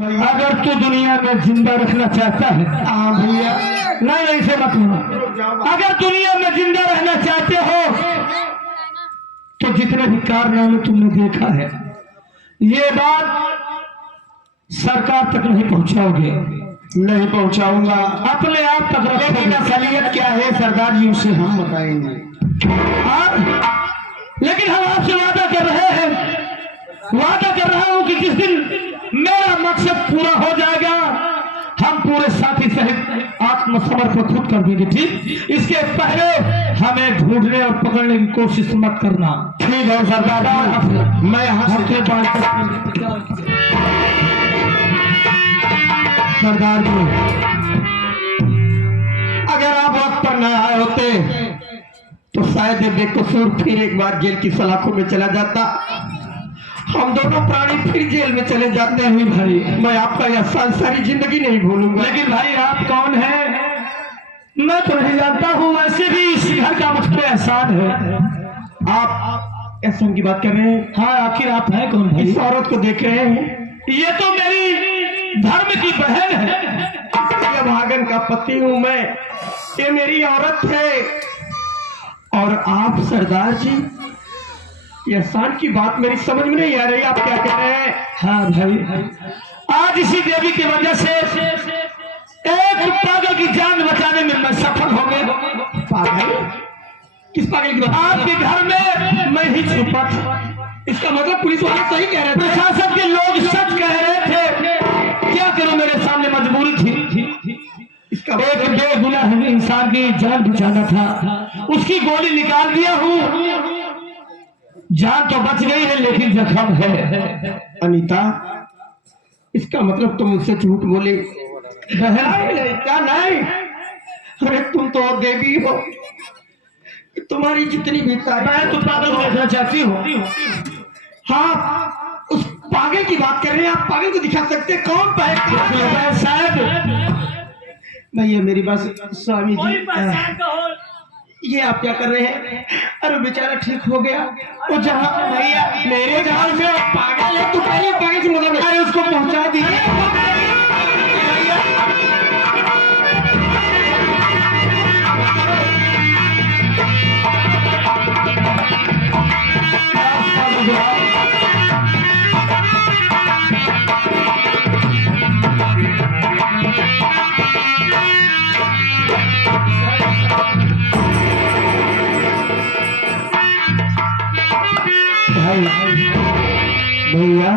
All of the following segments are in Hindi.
अगर तू दुनिया में जिंदा रखना चाहता है, हाँ भैया, नहीं ऐसे मत होना। अगर दुनिया में जिंदा रहना चाहते हो तो जितने भी कारनामे तुमने देखा है, ये बात सरकार तक नहीं पहुंचाओगे। नहीं पहुंचाऊंगा, अपने आप तक रखोगे। लेकिन असलियत क्या है सरदार जी, उसे हम बताएंगे। लेकिन हम आपसे वादा कर रहे हैं, वादा कर रहा हूं कि जिस दिन मेरा मकसद पूरा हो जाएगा, हम पूरे साथी सहित आत्मसमर्पण खुद कर देंगे। ठीक, इसके पहले हमें ढूंढने और पकड़ने की कोशिश मत करना। ठीक है सरदार, मैं यहाँ से सरदार जी, अगर आप वक्त पर न आए होते तो शायद ये बेकसूर फिर एक बार जेल की सलाखों में चला जाता। हम दोनों प्राणी फिर जेल में चले जाते हैं। भाई, मैं आपका यह सारी जिंदगी नहीं भूलूंगा। लेकिन भाई, आप कौन हैं? मैं तो नहीं जानता हूँ। वैसे भी इस घर का मुझ पर एहसान है। आप एहसान की बात कर रहे हैं? हाँ, आखिर आप हैं कौन भाई? इस औरत को देख रहे हैं? ये तो मेरी धर्म की बहन है। ये भागन का पति हूँ मैं, ये मेरी औरत है। और आप सरदार जी, ये शान की बात मेरी समझ में नहीं आ रही, आप क्या कह रहे हैं? हाँ भाई, आज इसी देवी की वजह से एक पागल की जान बचाने में मैं सफल हो गया। पागल? किस पागल की बात? आपके घर में मैं ही छुपा था। इसका मतलब पुलिस वाले सही कह रहे थे? प्रशासन के लोग सच कह रहे थे। क्या करूं, मेरे सामने मजबूरी थी। इसका एक बेगुनाह इंसान की जान बचाना था, उसकी गोली निकाल दिया हूं। जान तो बच गई है लेकिन जख्म है। अनीता, इसका मतलब तुम मुझसे झूठ बोले? अनीता नहीं, अरे तुम तो देवी हो, तुम्हारी जितनी भी तारीफ। तो पागल को देखना चाहती हूँ। हाँ, उस पागल की बात कर रहे हैं आप? पागल को दिखा सकते हैं? कौन पागल? शायद भैया मेरी बात, स्वामी जी, ये आप क्या कर रहे हैं? अरे बेचारा ठीक हो गया। वो जहाँ भैया मेरे जहां में पागल है, तो पहले पागल से मतलब, अरे उसको पहुंचा दीजिए। भैया,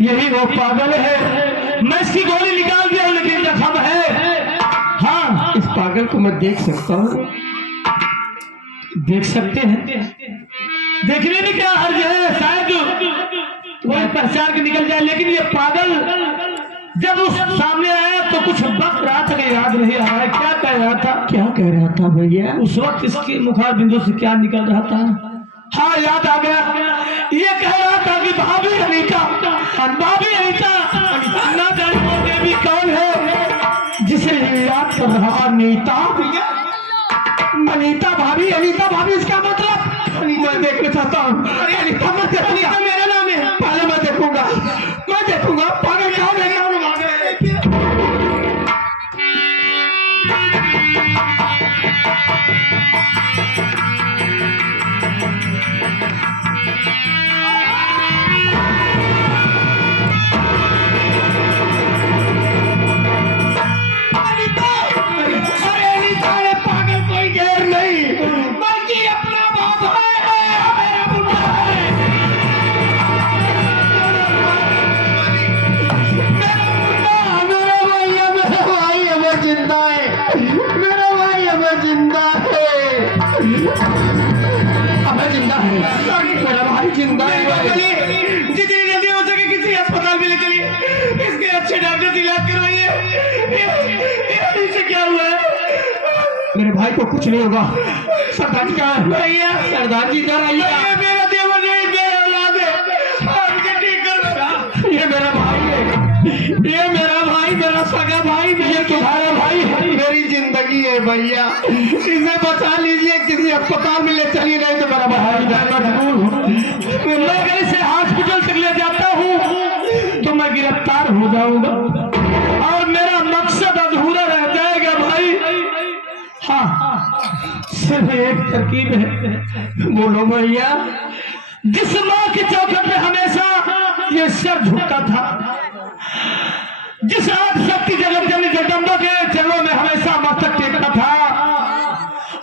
यही वो पागल है। मैं इसकी गोली निकाल दिया लेकिन जख्म है। हाँ, इस पागल को मैं देख सकता हूँ? देख सकते हैं। देखने में क्या हर्ज है? शायद वही पहचान के निकल जाए। लेकिन ये पागल जब उस सामने आया तो कुछ वक्त रहा था कि याद नहीं आ रहा है। क्या कह रहा था? क्या कह रहा था भैया? उस वक्त इसके मुखार बिंदु से क्या निकल रहा था? हाँ, याद आ गया। ये कह रहा था कि भाभी अनीता, भाभी अनीता, ना जाने वो देवी कौन है जिसे ये याद कर रहा। अनीता भैया, अनीता भाभी, अनीता भाभी, इसका मतलब मैं देखना चाहता हूँ। अरे अनीता, मैं देखूंगा, मेरा नाम है, पहले मैं देखूंगा, मैं देखूंगा पागल कौन है। जिंदा है। जितनी जल्दी हो सके किसी अस्पताल में ले चलिए, इसके अच्छे डॉक्टर से इलाज करवाइए। इसे क्या हुआ है? मेरे भाई को कुछ नहीं होगा। सरदार जी कहाँ है? भैया, सरदार जी इधर आइए। मेरा देवर नहीं, मेरा औलाद है, आप इसे ठीक कर। ये मेरा भाई है, ये मेरा भाई, मेरा सगा भाई, ये तुम्हारा भाई है। मेरी जिंदगी है भैया, इसे बचा लीजिए, किसी अस्पताल में ले चलिए, नहीं तो मेरा भाई। मैं अगर इसे हॉस्पिटल तक ले जाता हूँ हो जाऊंगा और मेरा मकसद अधूरा रह जाएगा भाई। हाँ, सिर्फ एक तरकीब है। बोलो भैया। जिस माँ के चौखट पे हमेशा ये सर झुकता था, जिस आदि शक्ति जगत जननी जगदम्बा के चरणों में हमेशा मस्तक टेकता था,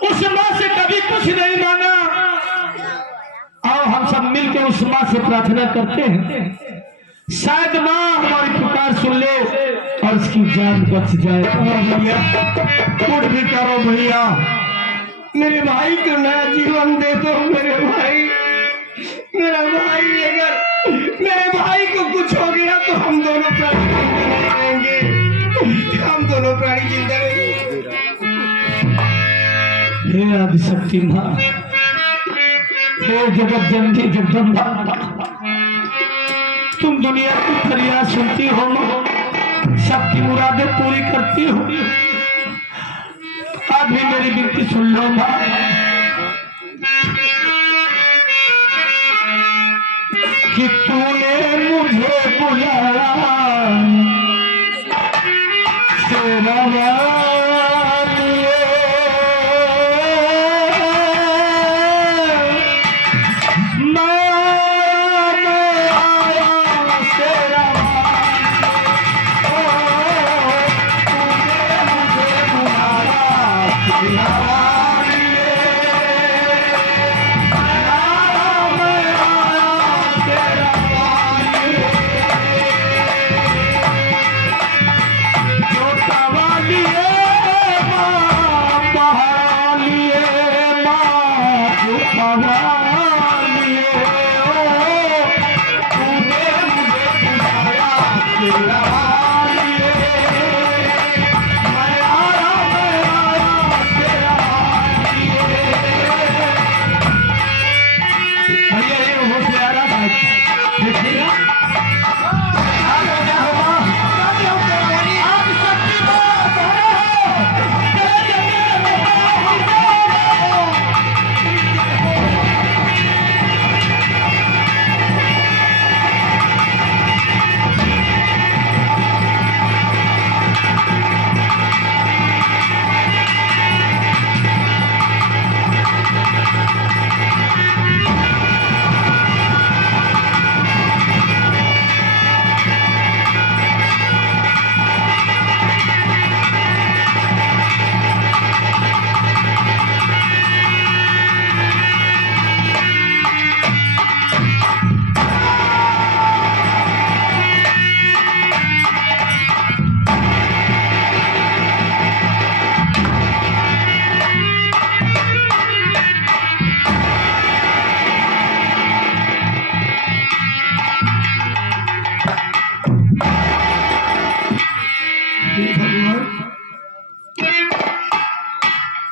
उस माँ से कभी कुछ नहीं मांगा। और हम सब मिलकर उस माँ से प्रार्थना करते हैं, शायद माँ हमारी पुकार सुन ले और उसकी जान बच जाए। भैया कुछ भी करो भैया, मेरे भाई को नया जीवन दे दो। मेरे भाई, मेरा भाई, अगर मेरे भाई को कुछ हो गया तो हम दोनों प्राणी जिंदा रहेंगे, हम दोनों प्राणी जिंदा रहेंगे। हे आदिशक्ति माँ, हे जगत जननी जगदम्बा, तुम दुनिया की फरियाद सुनती हो, सबकी मुरादें पूरी करती हो। आज भी मेरी विनती सुन लो माँ। कि तूने मुझे बुलाया सेवा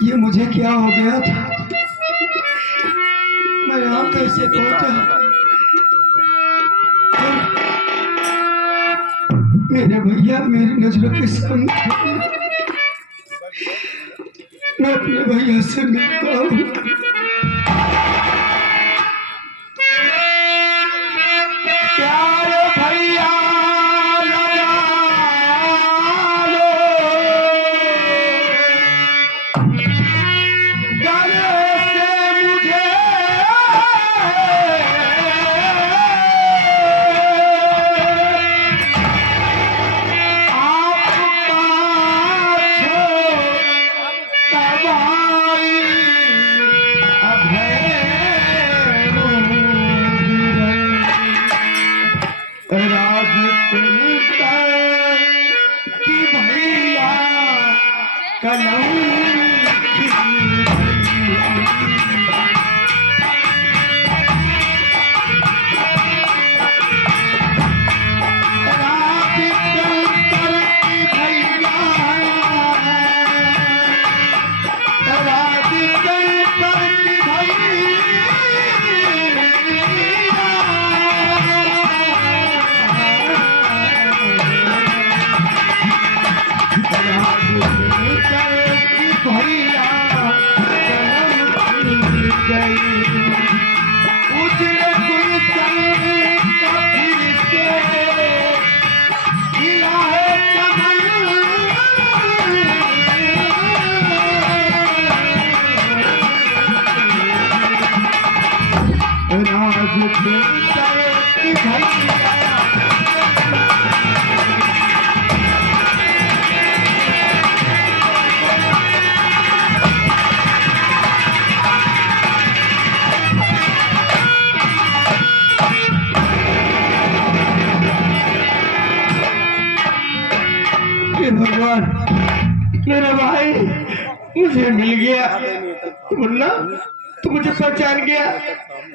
ये मुझे क्या हो गया था, मैं यहाँ कैसे पहुंचा? मेरे भैया मेरी नजरों के सामने, मैं अपने भैया से मिलता हूँ। खिला है चमन राज की भैया भगवान मेरा भाई मुझे मिल गया। मुन्ना तू मुझे पहचान गया,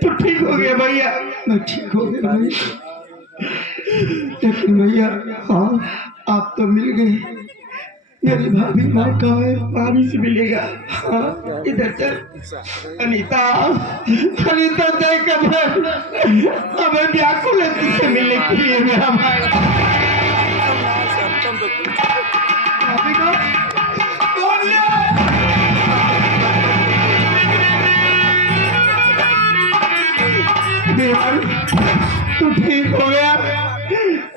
तू ठीक हो गया भैया। मैं ठीक हो गया भैया, लेकिन भैया हाँ आप तो मिल गए। मेरी भाभी माँ कहाँ है? भाभी से मिलेगा। हाँ इधर चल। अनीता अनीता देख हमें व्याकुल है तुझसे मिलने के लिए। मेरा भाई भाभी को बोल ले। तू ठीक हो गया,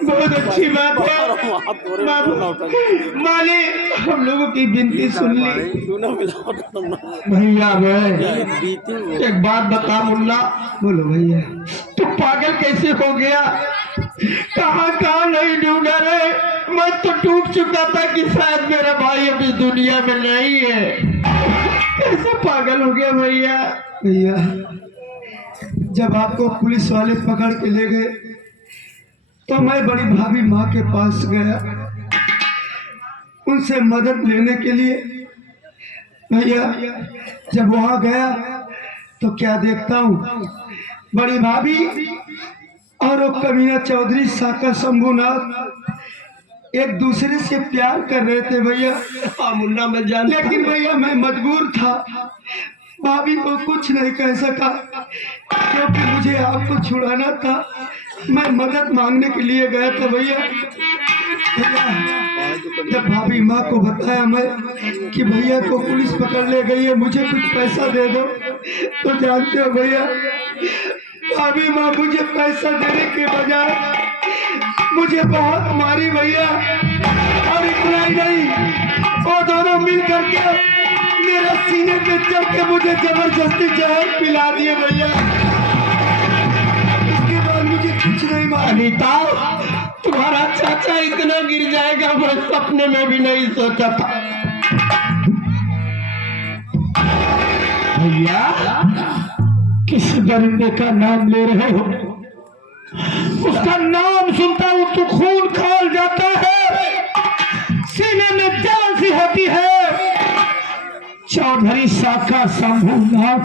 बहुत अच्छी बात है। माने हम लोगों की विनती सुन ली। भैया एक बात बता मुन्ना। बोलो भैया। तू पागल कैसे हो गया? कहाँ कहाँ नहीं ढूंढा रे। मैं तो टूट चुका था कि शायद मेरा भाई अभी दुनिया में नहीं है। कैसे पागल हो गया भैया? भैया जब आपको पुलिस वाले पकड़ के ले गए तो मैं बड़ी भाभी माँ के पास गया उनसे मदद लेने के लिए। भैया जब वहां गया तो क्या देखता हूँ, बड़ी भाभी और वो कमीना चौधरी साका शंभूनाथ एक दूसरे से प्यार कर रहे थे भैया। हाँ मुन्ना मैं जान, लेकिन भैया मैं मजबूर था, भाभी को कुछ नहीं कह सका क्योंकि मुझे आपको छुड़ाना था। मैं मदद मांगने के लिए गया था भैया। जब भाभी माँ को बताया मैं कि भैया को पुलिस पकड़ ले गई है, मुझे कुछ पैसा दे दो, तो जानते हो भैया भाभी माँ मुझे पैसा देने के बजाय मुझे बहुत मारी भैया। और इतना ही नहीं, वो दोनों मिल करके मेरे सीने पे चढ़ के मुझे जबरदस्ती जहर पिला दिए भैया। इसके बाद मुझे कुछ नहीं मालूम। अनीता तुम्हारा चाचा इतना गिर जाएगा मैं सपने में भी नहीं सोचा था। भैया किस दरिंदे का नाम ले रहे हो? उसका नाम सुनता हूं तो खून खौल जाता है, सीने में जलन सी होती है। चौधरी साका शंभूनाथ,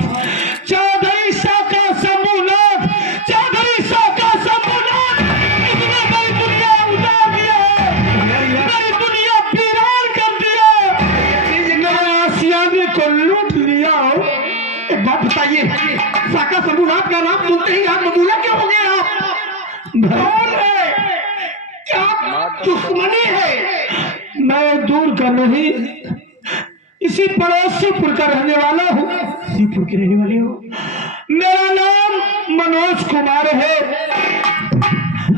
चौधरी साका शंभूनाथ, चौधरी साका शंभूनाथ। इसने मेरी दुनिया उतार दिया है, मेरी दुनिया वीरान कर दिया, मेरे आशियाने को लूट लिया। एक बात बताइए, साका शंभूनाथ का नाम सुनते ही आप बबूला क्यों हो गए? आप कौन है? क्या दुश्मनी है? मैं दूर का नहीं, इसी पड़ोसीपुर का रहने वाला हूँ। सीपुर के रहने वाले हो? मेरा नाम मनोज कुमार है।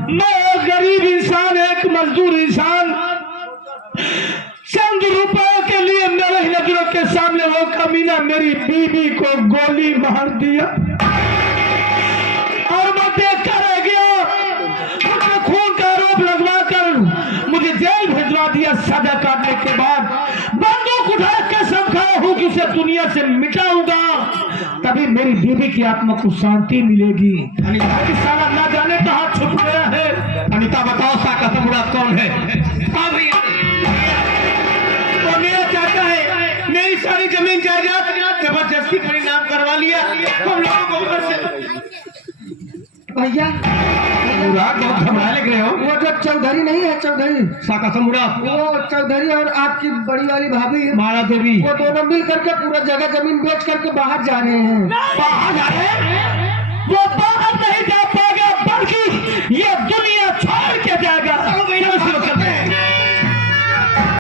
मैं गरीब इंसान, एक मजदूर इंसान, चंद रुपयों के लिए मेरे ही नजरों के सामने वो कमीना मेरी बीवी को गोली मार दिया और मैं देख कर रह गया। मुझे खून का आरोप लगवा कर मुझे जेल भिजवा दिया। सजा काटने के बाद बंदूक उठा के समझाया हूँ कि उसे दुनिया से मिटाऊंगा, तभी मेरी बीवी की आत्मा को शांति मिलेगी। अनिता साला ना जाने कहाँ छुप गया है। अनिता बताओ साका शंभूनाथ कौन है? हाँ भैया वो मेरा चाचा है। मेरी सारी जमीन जायदाद जबरदस्ती मेरे नाम करवा लिया। हम लोगों को उधर से भैया बहुत घबरा लग रहे हो। वो जो चौधरी नहीं है, चौधरी साका शंभूनाथ, वो चौधरी और आपकी बड़ी वाली भाभी माला देवी, वो दोनों मिल करके पूरा जगह जमीन बेच करके बाहर जा रहे हैं। बाहर जा रहे हैं? वो बाहर